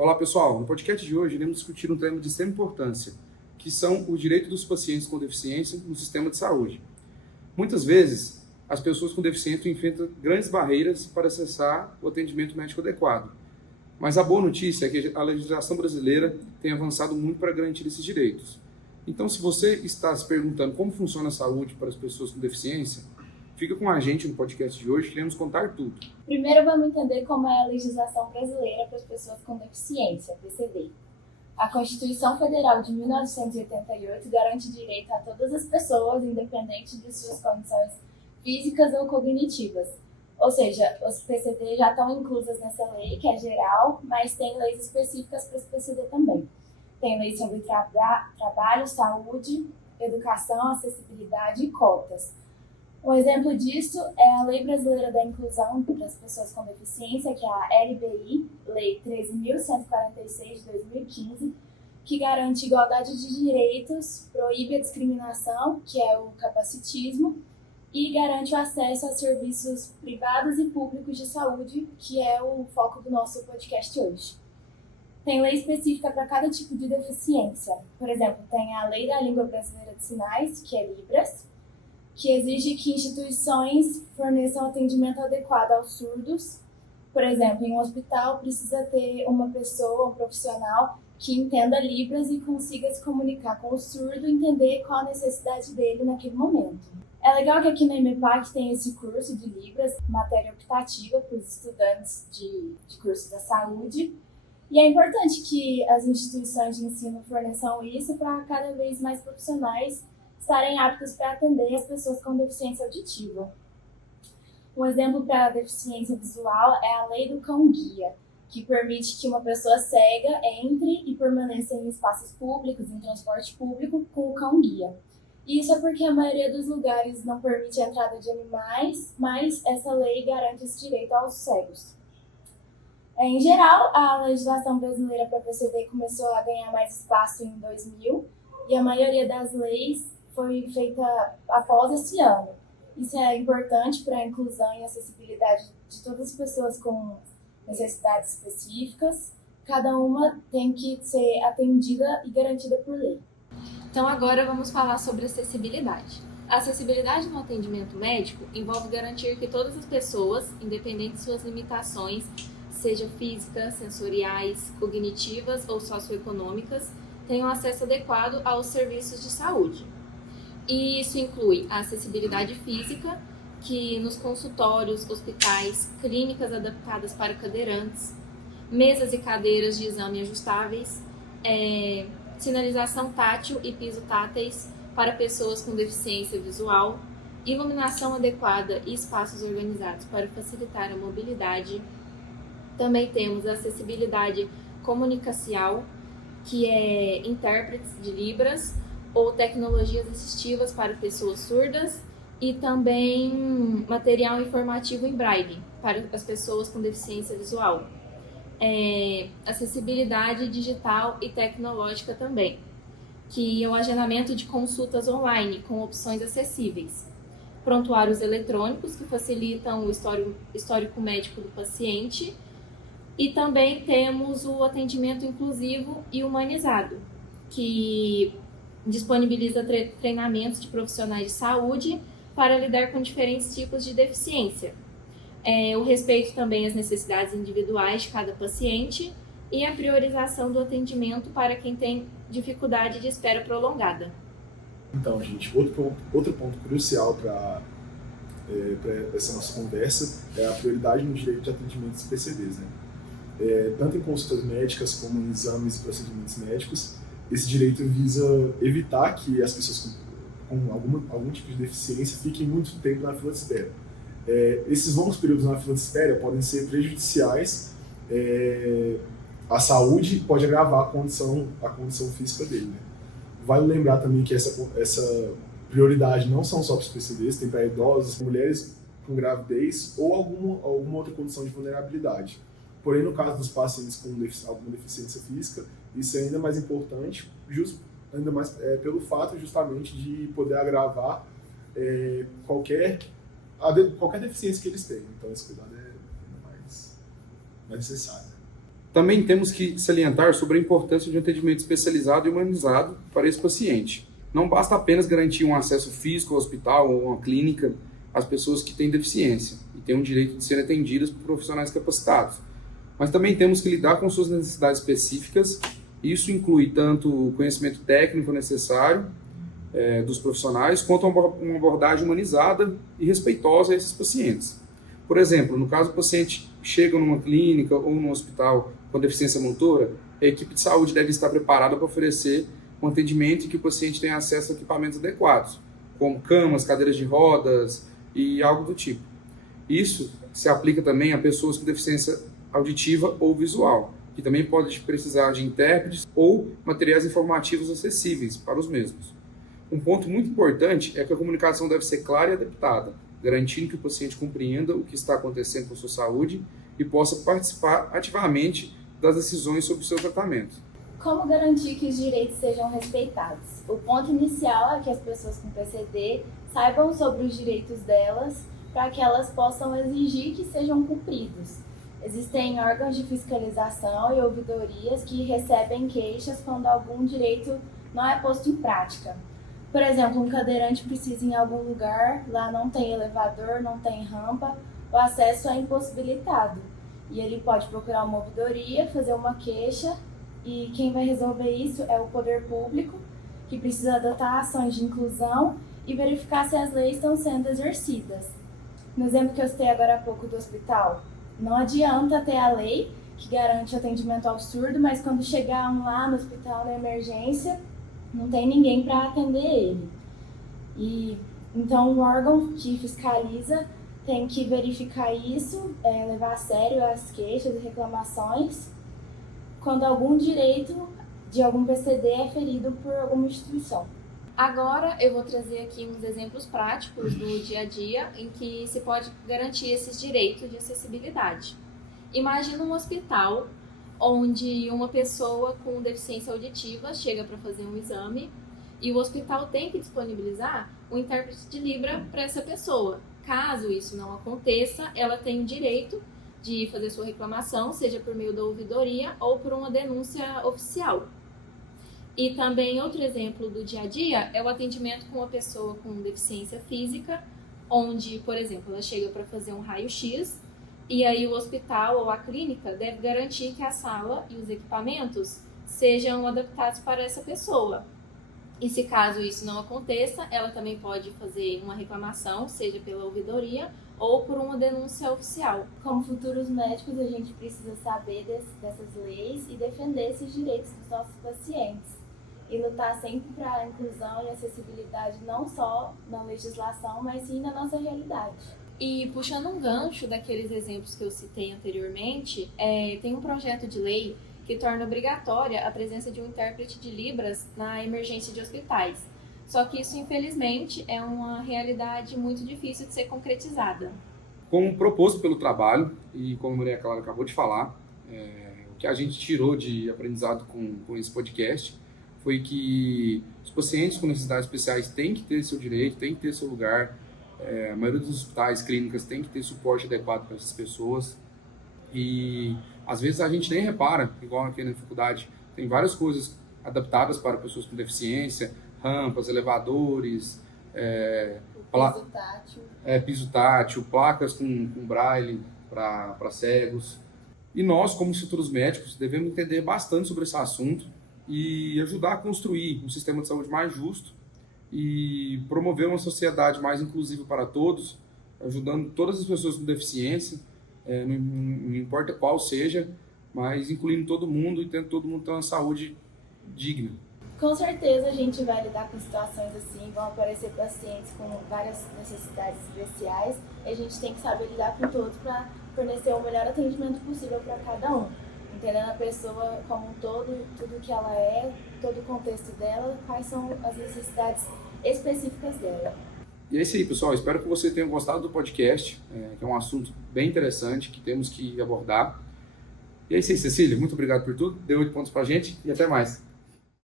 Olá pessoal, no podcast de hoje iremos discutir um tema de extrema importância, que são os direitos dos pacientes com deficiência no sistema de saúde. Muitas vezes, as pessoas com deficiência enfrentam grandes barreiras para acessar o atendimento médico adequado. Mas a boa notícia é que a legislação brasileira tem avançado muito para garantir esses direitos. Então, se você está se perguntando como funciona a saúde para as pessoas com deficiência, fica com a gente no podcast de hoje, queremos contar tudo. Primeiro vamos entender como é a legislação brasileira para as pessoas com deficiência, PCD. A Constituição Federal de 1988 garante direito a todas as pessoas, independente de suas condições físicas ou cognitivas. Ou seja, os PCD já estão inclusas nessa lei, que é geral, mas tem leis específicas para os PCD também. Tem lei sobre trabalho, saúde, educação, acessibilidade e cotas. Um exemplo disso é a Lei Brasileira da Inclusão das Pessoas com Deficiência, que é a LBI, Lei 13.146 de 2015, que garante igualdade de direitos, proíbe a discriminação, que é o capacitismo, e garante o acesso a serviços privados e públicos de saúde, que é o foco do nosso podcast hoje. Tem lei específica para cada tipo de deficiência. Por exemplo, tem a Lei da Língua Brasileira de Sinais, que é Libras, que exige que instituições forneçam atendimento adequado aos surdos. Por exemplo, em um hospital precisa ter uma pessoa, um profissional, que entenda Libras e consiga se comunicar com o surdo e entender qual a necessidade dele naquele momento. É legal que aqui na EMEPAC tem esse curso de Libras, matéria optativa para os estudantes de curso da saúde. E é importante que as instituições de ensino forneçam isso para cada vez mais profissionais estarem aptos para atender as pessoas com deficiência auditiva. Um exemplo para a deficiência visual é a Lei do Cão-Guia, que permite que uma pessoa cega entre e permaneça em espaços públicos, em transporte público, com o cão-guia. Isso é porque a maioria dos lugares não permite a entrada de animais, mas essa lei garante esse direito aos cegos. Em geral, a legislação brasileira para PCD começou a ganhar mais espaço em 2000 e a maioria das leis foi feita após esse ano. Isso é importante para a inclusão e acessibilidade de todas as pessoas com necessidades específicas. Cada uma tem que ser atendida e garantida por lei. Então agora vamos falar sobre acessibilidade. A acessibilidade no atendimento médico envolve garantir que todas as pessoas, independente de suas limitações, sejam físicas, sensoriais, cognitivas ou socioeconômicas, tenham acesso adequado aos serviços de saúde. E isso inclui a acessibilidade física, que nos consultórios, hospitais, clínicas adaptadas para cadeirantes, mesas e cadeiras de exame ajustáveis, sinalização tátil e piso táteis para pessoas com deficiência visual, iluminação adequada e espaços organizados para facilitar a mobilidade. Também temos a acessibilidade comunicacial, que é intérpretes de Libras, ou tecnologias assistivas para pessoas surdas e também material informativo em braille para as pessoas com deficiência visual. Acessibilidade digital e tecnológica também, que é o agendamento de consultas online com opções acessíveis. Prontuários eletrônicos que facilitam o histórico médico do paciente e também temos o atendimento inclusivo e humanizado, que disponibiliza treinamentos de profissionais de saúde para lidar com diferentes tipos de deficiência. O respeito também às necessidades individuais de cada paciente e a priorização do atendimento para quem tem dificuldade de espera prolongada. Então, gente, outro ponto crucial para essa nossa conversa é a prioridade no direito de atendimento dos PCDs, né? Tanto em consultas médicas como em exames e procedimentos médicos, esse direito visa evitar que as pessoas com algum tipo de deficiência fiquem muito tempo na fila de espera. Esses longos períodos na fila de espera podem ser prejudiciais à saúde e pode agravar a condição física dele, né? Vale lembrar também que essa prioridade não são só para os PCDs, tem para idosos, mulheres com gravidez ou alguma outra condição de vulnerabilidade. Porém, no caso dos pacientes com alguma deficiência física, isso é ainda mais importante, ainda mais pelo fato justamente de poder agravar qualquer deficiência que eles tenham. Então, esse cuidado é ainda mais necessário. Também temos que salientar sobre a importância de um atendimento especializado e humanizado para esse paciente. Não basta apenas garantir um acesso físico ao hospital ou a uma clínica às pessoas que têm deficiência e têm o direito de serem atendidas por profissionais capacitados, mas também temos que lidar com suas necessidades específicas. Isso inclui tanto o conhecimento técnico necessário dos profissionais, quanto uma abordagem humanizada e respeitosa a esses pacientes. Por exemplo, no caso do paciente chega numa clínica ou num hospital com deficiência motora, a equipe de saúde deve estar preparada para oferecer um atendimento em que o paciente tenha acesso a equipamentos adequados, como camas, cadeiras de rodas e algo do tipo. Isso se aplica também a pessoas com deficiência auditiva ou visual, que também podem precisar de intérpretes ou materiais informativos acessíveis para os mesmos. Um ponto muito importante é que a comunicação deve ser clara e adaptada, garantindo que o paciente compreenda o que está acontecendo com sua saúde e possa participar ativamente das decisões sobre o seu tratamento. Como garantir que os direitos sejam respeitados? O ponto inicial é que as pessoas com PCD saibam sobre os direitos delas para que elas possam exigir que sejam cumpridos. Existem órgãos de fiscalização e ouvidorias que recebem queixas quando algum direito não é posto em prática. Por exemplo, um cadeirante precisa ir em algum lugar, lá não tem elevador, não tem rampa, o acesso é impossibilitado. E ele pode procurar uma ouvidoria, fazer uma queixa, e quem vai resolver isso é o poder público, que precisa adotar ações de inclusão e verificar se as leis estão sendo exercidas. No exemplo que eu citei agora há pouco do hospital, não adianta ter a lei que garante atendimento ao surdo, mas quando chegar um lá no hospital na emergência, não tem ninguém para atender ele. Então o órgão que fiscaliza tem que verificar isso, levar a sério as queixas e reclamações quando algum direito de algum PCD é ferido por alguma instituição. Agora eu vou trazer aqui uns exemplos práticos do dia a dia em que se pode garantir esses direitos de acessibilidade. Imagina um hospital onde uma pessoa com deficiência auditiva chega para fazer um exame e o hospital tem que disponibilizar um intérprete de Libra para essa pessoa. Caso isso não aconteça, ela tem o direito de fazer sua reclamação, seja por meio da ouvidoria ou por uma denúncia oficial. E também outro exemplo do dia a dia é o atendimento com uma pessoa com deficiência física, onde, por exemplo, ela chega para fazer um raio-x e aí o hospital ou a clínica deve garantir que a sala e os equipamentos sejam adaptados para essa pessoa. E se caso isso não aconteça, ela também pode fazer uma reclamação, seja pela ouvidoria ou por uma denúncia oficial. Como futuros médicos, a gente precisa saber dessas leis e defender esses direitos dos nossos pacientes. E lutar sempre para a inclusão e acessibilidade não só na legislação, mas sim na nossa realidade. E puxando um gancho daqueles exemplos que eu citei anteriormente, tem um projeto de lei que torna obrigatória a presença de um intérprete de Libras na emergência de hospitais. Só que isso, infelizmente, é uma realidade muito difícil de ser concretizada. Como proposto pelo trabalho, e como a Maria Clara acabou de falar, o que a gente tirou de aprendizado com esse podcast foi que os pacientes com necessidades especiais têm que ter seu direito, têm que ter seu lugar. A maioria dos hospitais, clínicas, tem que ter suporte adequado para essas pessoas. E às vezes a gente nem repara, igual aqui na faculdade, tem várias coisas adaptadas para pessoas com deficiência, rampas, elevadores, piso tátil, placas com braille para cegos. E nós, como futuros médicos, devemos entender bastante sobre esse assunto e ajudar a construir um sistema de saúde mais justo e promover uma sociedade mais inclusiva para todos, ajudando todas as pessoas com deficiência, não importa qual seja, mas incluindo todo mundo e tendo todo mundo ter uma saúde digna. Com certeza a gente vai lidar com situações assim, vão aparecer pacientes com várias necessidades especiais e a gente tem que saber lidar com todos para fornecer o melhor atendimento possível para cada um. Entendendo a pessoa como um todo, tudo que ela é, todo o contexto dela, quais são as necessidades específicas dela. E é isso aí, pessoal. Espero que vocês tenham gostado do podcast, que é um assunto bem interessante que temos que abordar. E é isso aí, Cecília. Muito obrigado por tudo. Dê 8 pontos pra gente e até mais.